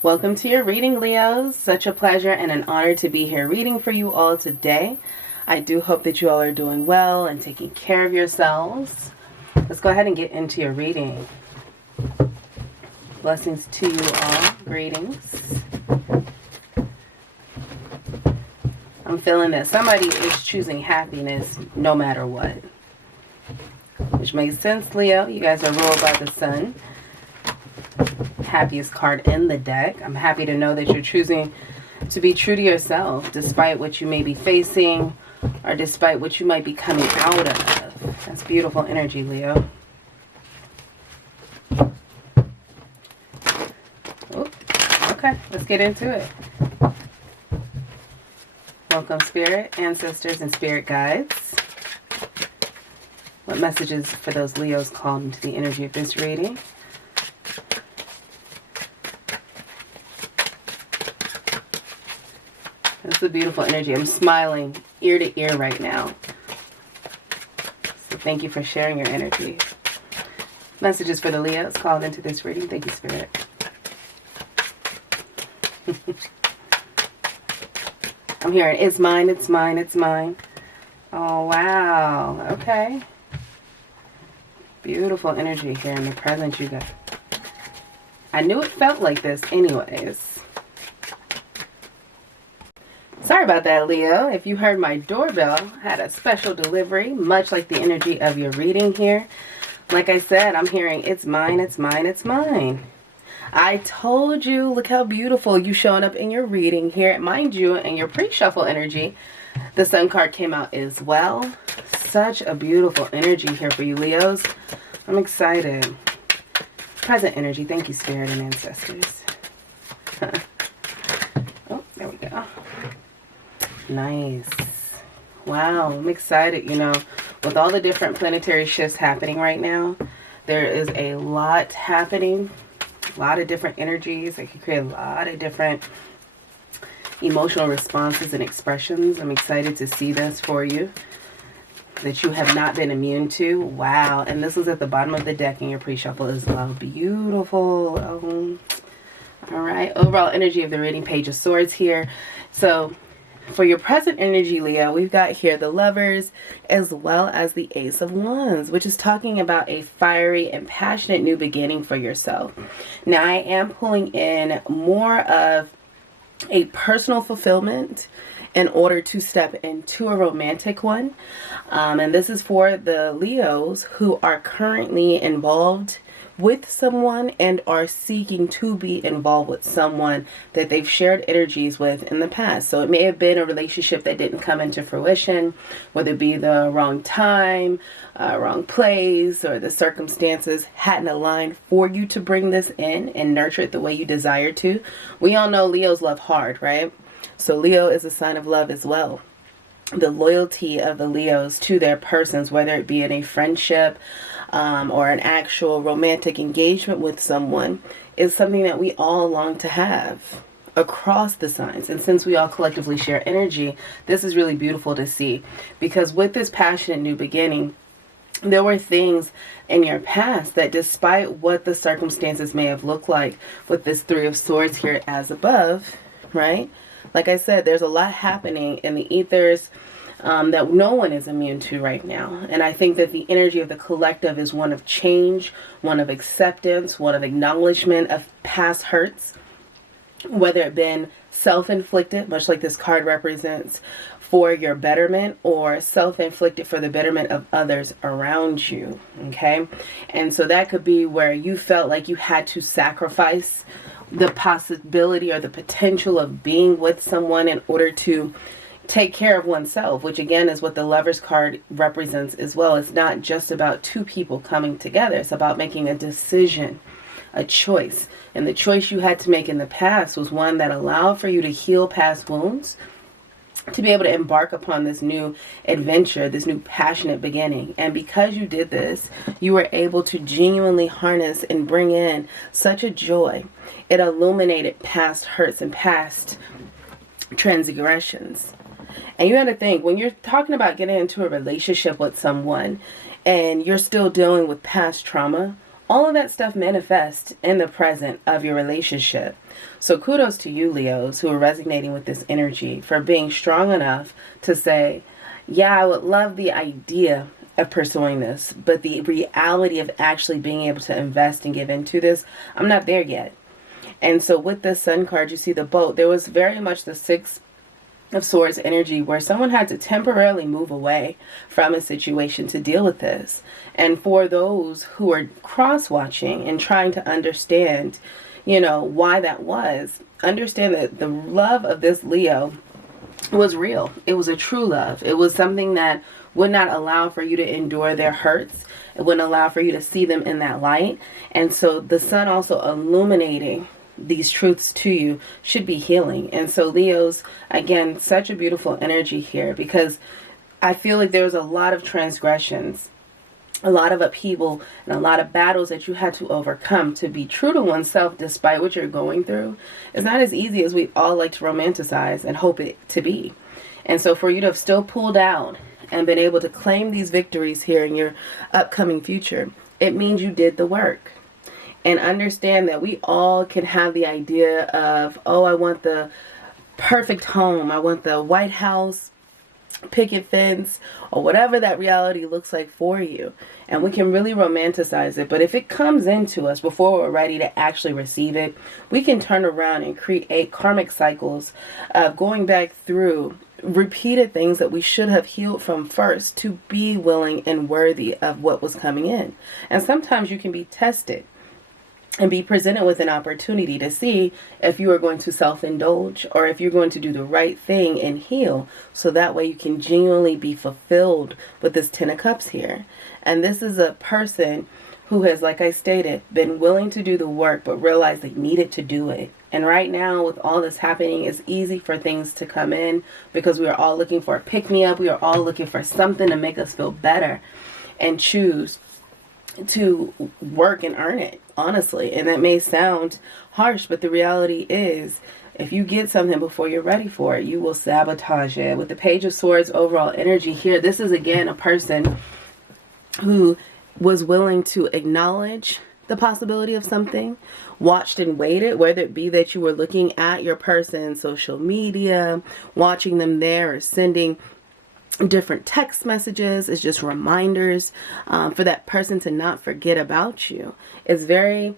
Welcome to your reading, Leos. Such a pleasure and an honor to be here reading for you all today. I do hope that you all are doing well and taking care of yourselves. Let's go ahead and get into your reading. Blessings to you all. Greetings. I'm feeling that somebody is choosing happiness no matter what. Which makes sense, Leo. You guys are ruled by the sun. Happiest card in the deck. I'm happy to know that you're choosing to be true to yourself despite what you may be facing or despite what you might be coming out of. That's beautiful energy, Leo. Ooh, okay, let's get into it. Welcome, Spirit, Ancestors, and Spirit Guides. What messages for those Leos called into the energy of this reading? This is a beautiful energy. I'm smiling ear to ear right now. So thank you for sharing your energy. Messages for the Leos called into this reading. Thank you, Spirit. I'm hearing, it's mine, it's mine, it's mine. Oh, wow. Okay. Beautiful energy here in the present, you guys. I knew it felt like this anyways. Sorry about that, Leo. If you heard my doorbell, had a special delivery, much like the energy of your reading here. Like I said, I'm hearing, it's mine, it's mine, it's mine. I told you, look how beautiful you showing up in your reading here. Mind you, in your pre-shuffle energy, the Sun card came out as well. Such a beautiful energy here for you, Leos. I'm excited. Present energy. Thank you, Spirit and Ancestors. Oh, there we go. Nice. Wow, I'm excited. You know, with all the different planetary shifts happening right now, there is a lot happening. A lot of different energies that can create a lot of different emotional responses and expressions. I'm excited to see this for you that you have not been immune to. Wow. And this was at the bottom of the deck in your pre-shuffle as well. Beautiful. All right. Overall energy of the reading, Page of Swords here. So for your present energy, Leo, we've got here the Lovers as well as the Ace of Wands, which is talking about a fiery and passionate new beginning for yourself. Now, I am pulling in more of a personal fulfillment in order to step into a romantic one. And this is for the Leos who are currently involved with someone and are seeking to be involved with someone that they've shared energies with in the past. So it may have been a relationship that didn't come into fruition, whether it be the wrong time, wrong place, or the circumstances hadn't aligned for you to bring this in and nurture it the way you desire to. We all know Leos love hard, right? So Leo is a sign of love as well. The loyalty of the Leos to their persons, whether it be in a friendship or an actual romantic engagement with someone, is something that we all long to have across the signs. And since we all collectively share energy, this is really beautiful to see, because with this passionate new beginning, there were things in your past that, despite what the circumstances may have looked like with this Three of Swords here as above, right? Like I said, there's a lot happening in the ethers that no one is immune to right now. And I think that the energy of the collective is one of change, one of acceptance, one of acknowledgement of past hurts, whether it been self-inflicted, much like this card represents, for your betterment, or self-inflicted for the betterment of others around you. Okay. And so that could be where you felt like you had to sacrifice the possibility or the potential of being with someone in order to take care of oneself, which again is what the Lovers card represents as well. It's not just about two people coming together. It's about making a decision, a choice. And the choice you had to make in the past was one that allowed for you to heal past wounds, to be able to embark upon this new adventure, this new passionate beginning. And because you did this, you were able to genuinely harness and bring in such a joy. It illuminated past hurts and past transgressions. And you got to think, when you're talking about getting into a relationship with someone and you're still dealing with past trauma, all of that stuff manifests in the present of your relationship. So kudos to you, Leos, who are resonating with this energy, for being strong enough to say, yeah, I would love the idea of pursuing this, but the reality of actually being able to invest and give into this, I'm not there yet. And so with this Sun card, you see the boat. There was very much the Six of Swords energy where someone had to temporarily move away from a situation to deal with this. And for those who are cross-watching and trying to understand, you know, why that was, understand that the love of this Leo was real. It was a true love. It was something that would not allow for you to endure their hurts. It wouldn't allow for you to see them in that light. And so the sun also illuminating these truths to you should be healing. And so Leos, again, such a beautiful energy here, because I feel like there was a lot of transgressions, a lot of upheaval, and a lot of battles that you had to overcome to be true to oneself despite what you're going through. It's not as easy as we all like to romanticize and hope it to be. And so for you to have still pulled out and been able to claim these victories here in your upcoming future, it means you did the work. And understand that we all can have the idea of, oh, I want the perfect home. I want the White House, picket fence, or whatever that reality looks like for you. And we can really romanticize it. But if it comes into us before we're ready to actually receive it, we can turn around and create karmic cycles of going back through repeated things that we should have healed from first to be willing and worthy of what was coming in. And sometimes you can be tested and be presented with an opportunity to see if you are going to self-indulge or if you're going to do the right thing and heal, so that way you can genuinely be fulfilled with this Ten of Cups here. And this is a person who has, like I stated, been willing to do the work but realized they needed to do it. And right now, with all this happening, it's easy for things to come in because we are all looking for a pick-me-up. We are all looking for something to make us feel better and choose to work and earn it, honestly. And that may sound harsh, but the reality is, if you get something before you're ready for it, you will sabotage it. With the Page of Swords overall energy here, this is again a person who was willing to acknowledge the possibility of something, watched and waited, whether it be that you were looking at your person's social media, watching them there, or sending different text messages. It's just reminders for that person to not forget about you. It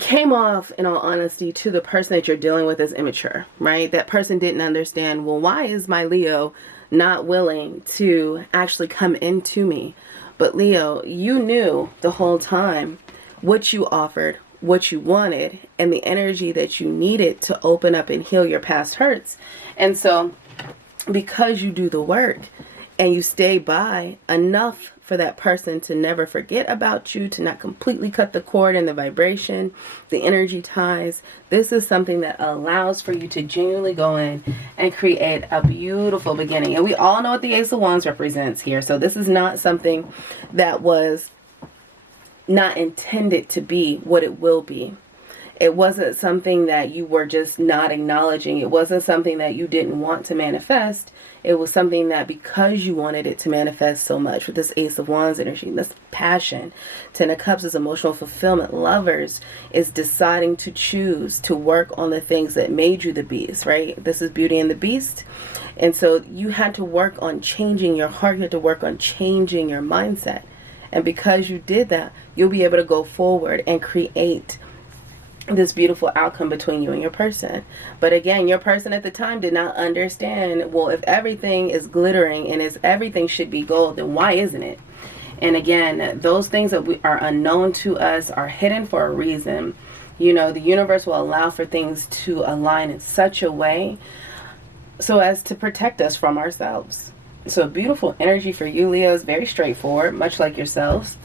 came off, in all honesty, to the person that you're dealing with as immature, right? That person didn't understand, well, why is my Leo not willing to actually come into me? But Leo, you knew the whole time what you offered, what you wanted, and the energy that you needed to open up and heal your past hurts. And so because you do the work and you stay by enough for that person to never forget about you, to not completely cut the cord and the vibration, the energy ties, this is something that allows for you to genuinely go in and create a beautiful beginning. And we all know what the Ace of Wands represents here. So this is not something that was not intended to be what it will be. It wasn't something that you were just not acknowledging. It wasn't something that you didn't want to manifest. It was something that because you wanted it to manifest so much with this Ace of Wands energy, this passion. Ten of Cups is emotional fulfillment. Lovers is deciding to choose to work on the things that made you the beast, right? This is Beauty and the Beast. And so you had to work on changing your heart. You had to work on changing your mindset. And because you did that, you'll be able to go forward and create this beautiful outcome between you and your person. But again, your person at the time did not understand, well, if everything is glittering and if everything should be gold, then why isn't it? And again, those things that are unknown to us are hidden for a reason. You know, the universe will allow for things to align in such a way so as to protect us from ourselves. So beautiful energy for you, Leo, is very straightforward, much like yourselves.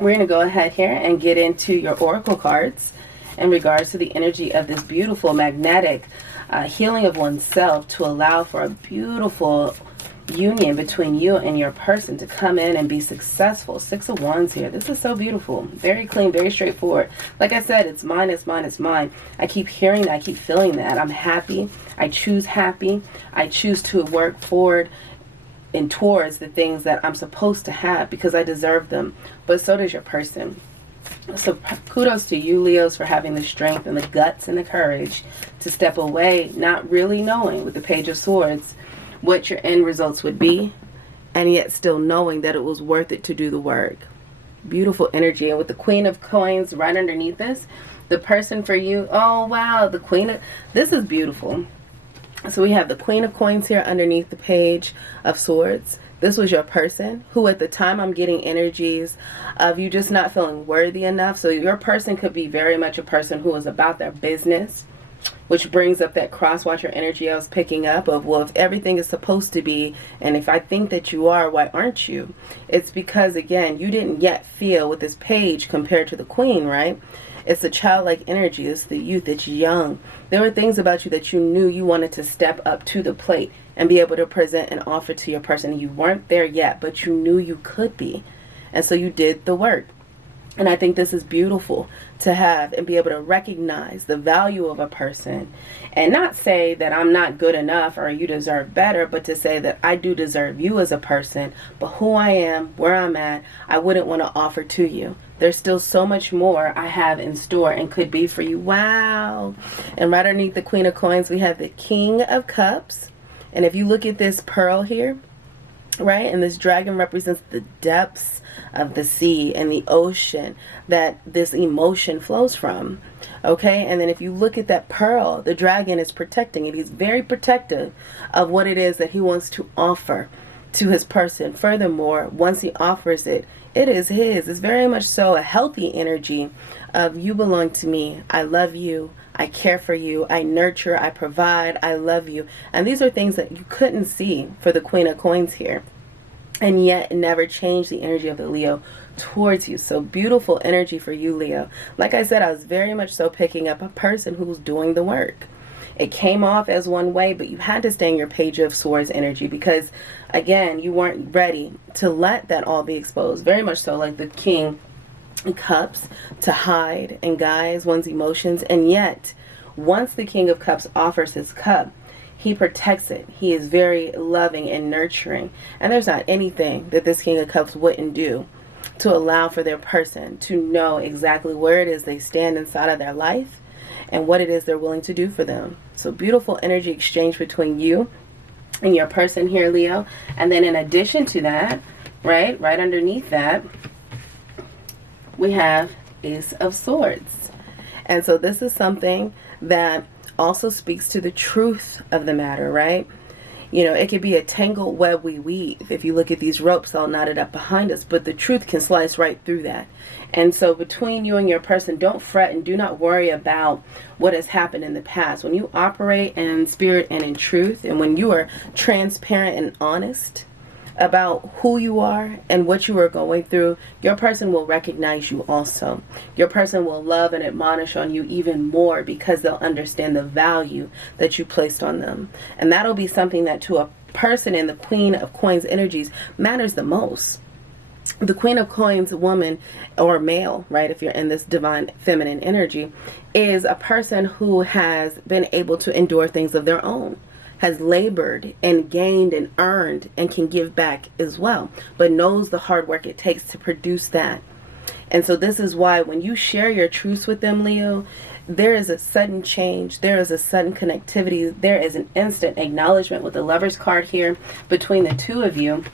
We're going to go ahead here and get into your oracle cards in regards to the energy of this beautiful magnetic healing of oneself to allow for a beautiful union between you and your person to come in and be successful. Six of Wands here. This is so beautiful. Very clean, very straightforward. Like I said, it's mine, it's mine, it's mine. I keep hearing that. I keep feeling that. I'm happy. I choose happy. I choose to work forward and towards the things that I'm supposed to have because I deserve them. But so does your person. So kudos to you, Leos, for having the strength and the guts and the courage to step away, not really knowing with the Page of Swords what your end results would be, and yet still knowing that it was worth it to do the work. Beautiful energy. And with the Queen of Coins right underneath this, the person for you, oh wow, the Queen of, this is beautiful. So we have the Queen of Coins here underneath the Page of Swords. This was your person who at the time I'm getting energies of you just not feeling worthy enough. So your person could be very much a person who is about their business, which brings up that cross-watcher energy I was picking up of, well, if everything is supposed to be, and if I think that you are, why aren't you? It's because, again, you didn't yet feel with this page compared to the Queen, right? It's the childlike energy. It's the youth. It's young. There were things about you that you knew you wanted to step up to the plate and be able to present and offer to your person. You weren't there yet, but you knew you could be. And so you did the work. And I think this is beautiful to have and be able to recognize the value of a person and not say that I'm not good enough or you deserve better, but to say that I do deserve you as a person, but who I am, where I'm at, I wouldn't want to offer to you. There's still so much more I have in store and could be for you. Wow. And right underneath the Queen of Coins, we have the King of Cups. And if you look at this pearl here, right, and this dragon represents the depths of the sea and the ocean that this emotion flows from. Okay, and then if you look at that pearl, the dragon is protecting it. He's very protective of what it is that he wants to offer to his person. Furthermore, once he offers it, it is his. It's very much so a healthy energy of you belong to me. I love you. I care for you. I nurture. I provide. I love you. And these are things that you couldn't see for the Queen of Coins here. And yet it never changed the energy of the Leo towards you. So beautiful energy for you, Leo. Like I said, I was very much so picking up a person who's doing the work. It came off as one way, but you had to stay in your Page of Swords energy because, again, you weren't ready to let that all be exposed. Very much so like the King of Cups, to hide and guise one's emotions. And yet, once the King of Cups offers his cup, he protects it. He is very loving and nurturing. And there's not anything that this King of Cups wouldn't do to allow for their person to know exactly where it is they stand inside of their life and what it is they're willing to do for them. So beautiful energy exchange between you and your person here, Leo. And then in addition to that, right underneath that, we have Ace of Swords. And so this is something that also speaks to the truth of the matter, right? You know, it could be a tangled web we weave. If you look at these ropes all knotted up behind us, but the truth can slice right through that. And so between you and your person, don't fret and do not worry about what has happened in the past. When you operate in spirit and in truth, and when you are transparent and honest about who you are and what you are going through, your person will recognize you also. Your person will love and admonish on you even more because they'll understand the value that you placed on them. And that'll be something that to a person in the Queen of Coins energies matters the most. The Queen of Coins woman or male, right, if you're in this divine feminine energy, is a person who has been able to endure things of their own, has labored and gained and earned and can give back as well, but knows the hard work it takes to produce that. And so this is why when you share your truths with them, Leo, there is a sudden change. There is a sudden connectivity. There is an instant acknowledgement with the Lover's card here between the two of you.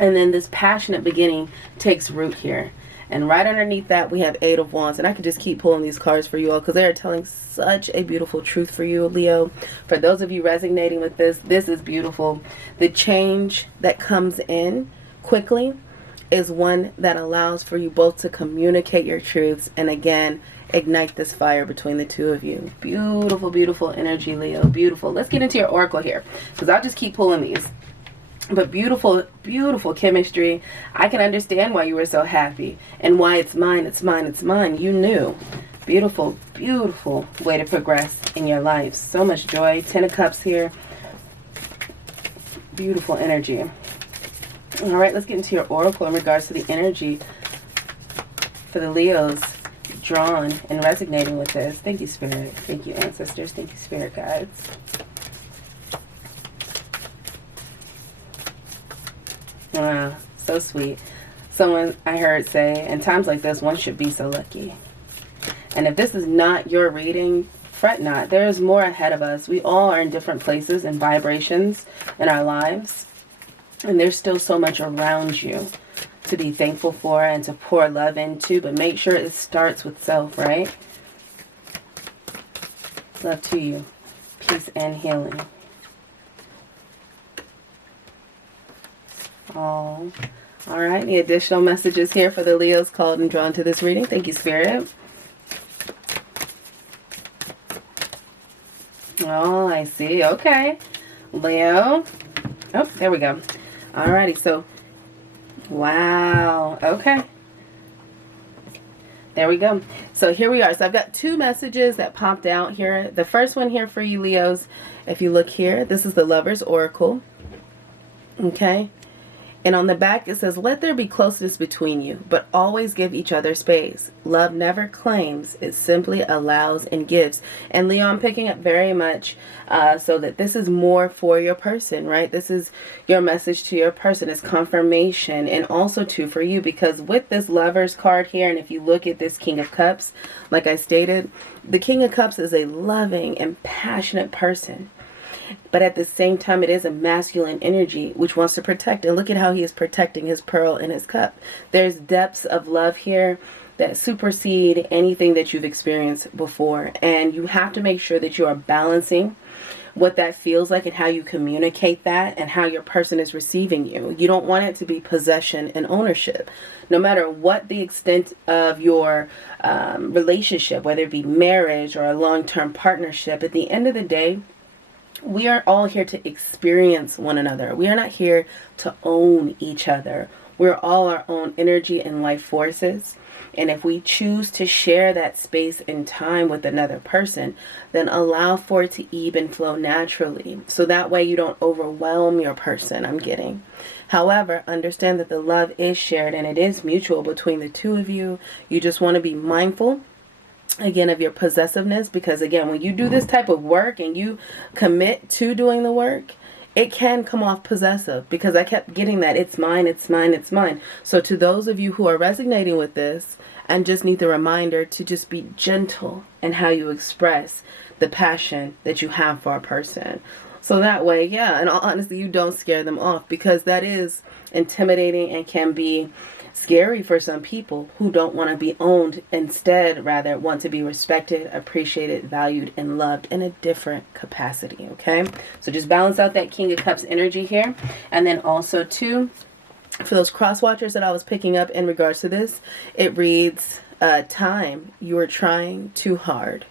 And then this passionate beginning takes root here. And right underneath that, we have Eight of Wands. And I could just keep pulling these cards for you all because they are telling such a beautiful truth for you, Leo. For those of you resonating with this, this is beautiful. The change that comes in quickly is one that allows for you both to communicate your truths and, again, ignite this fire between the two of you. Beautiful, beautiful energy, Leo. Beautiful. Let's get into your oracle here because I'll just keep pulling these. But beautiful, beautiful chemistry. I can understand why you were so happy and why it's mine, it's mine, it's mine. You knew. Beautiful, beautiful way to progress in your life. So much joy. Ten of Cups here. Beautiful energy. All right, let's get into your oracle in regards to the energy for the Leos drawn and resonating with this. Thank you, Spirit. Thank you, Ancestors. Thank you, Spirit Guides. So sweet. Someone I heard say, in times like this, one should be so lucky. And if this is not your reading, fret not. There is more ahead of us. We all are in different places and vibrations in our lives. And there's still so much around you to be thankful for and to pour love into. But make sure it starts with self, right? Love to you. Peace and healing. Oh, all right. Any additional messages here for the Leos called and drawn to this reading? Thank you, Spirit. Oh, I see. Okay. Leo. Oh, there we go. Alrighty. So, wow. Okay. There we go. So here we are. So I've got two messages that popped out here. The first one here for you, Leos, if you look here, this is the Lover's Oracle. Okay. And on the back, it says, let there be closeness between you, but always give each other space. Love never claims, it simply allows and gives. And Leo, I'm picking up very much so that this is more for your person, right? This is your message to your person. It's confirmation, and also too for you, because with this Lover's card here, and if you look at this King of Cups, like I stated, the King of Cups is a loving and passionate person. But at the same time, it is a masculine energy which wants to protect. And look at how he is protecting his pearl in his cup. There's depths of love here that supersede anything that you've experienced before. And you have to make sure that you are balancing what that feels like and how you communicate that and how your person is receiving you. You don't want it to be possession and ownership. No matter what the extent of your relationship, whether it be marriage or a long-term partnership, at the end of the day, we are all here to experience one another. We are not here to own each other. We're all our own energy and life forces. And if we choose to share that space and time with another person, then allow for it to ebb and flow naturally. So that way you don't overwhelm your person, I'm getting. However, understand that the love is shared and it is mutual between the two of you. You just want to be mindful again of your possessiveness, because again, when you do this type of work and you commit to doing the work, it can come off possessive, because I kept getting that it's mine, it's mine, it's mine. So to those of you who are resonating with this and just need the reminder to just be gentle in how you express the passion that you have for a person. So that way, yeah, in all honesty, you don't scare them off, because that is intimidating and can be scary for some people who don't want to be owned, instead rather want to be respected, appreciated, valued, and loved in a different capacity. Okay, so just balance out that King of Cups energy here. And then also too, for those cross watchers that I was picking up in regards to this, it reads time, you are trying too hard.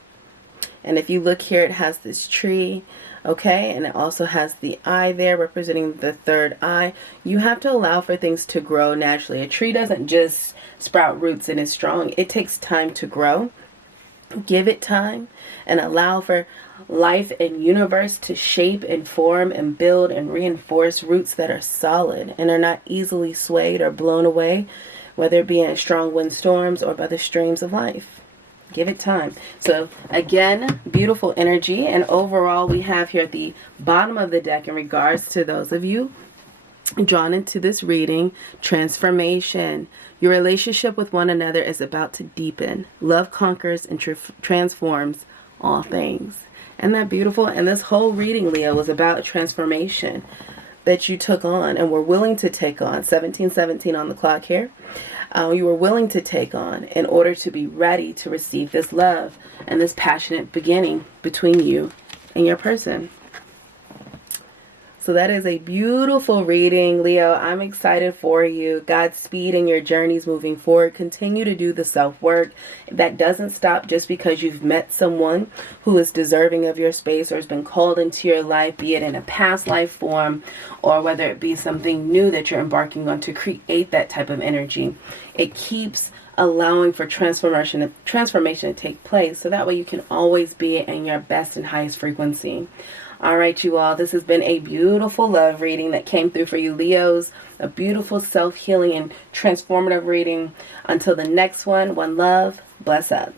And if you look here, it has this tree, okay, and it also has the eye there representing the third eye. You have to allow for things to grow naturally. A tree doesn't just sprout roots and is strong. It takes time to grow. Give it time and allow for life and universe to shape and form and build and reinforce roots that are solid and are not easily swayed or blown away, whether it be in strong windstorms or by the streams of life. Give it time. So again, beautiful energy. And overall, we have here at the bottom of the deck, in regards to those of you drawn into this reading, transformation. Your relationship with one another is about to deepen. Love conquers and transforms all things. Isn't that beautiful? And this whole reading, Leo, was about transformation that you took on and were willing to take on. 1717 on the clock here. You were willing to take on in order to be ready to receive this love and this passionate beginning between you and your person. So that is a beautiful reading, Leo. I'm excited for you. Godspeed in your journeys moving forward. Continue to do the self-work. That doesn't stop just because you've met someone who is deserving of your space or has been called into your life, be it in a past life form or whether it be something new that you're embarking on to create that type of energy. It keeps allowing for transformation to take place, so that way you can always be in your best and highest frequency. All right, you all, this has been a beautiful love reading that came through for you, Leos. A beautiful self-healing and transformative reading. Until the next one, one love, bless up.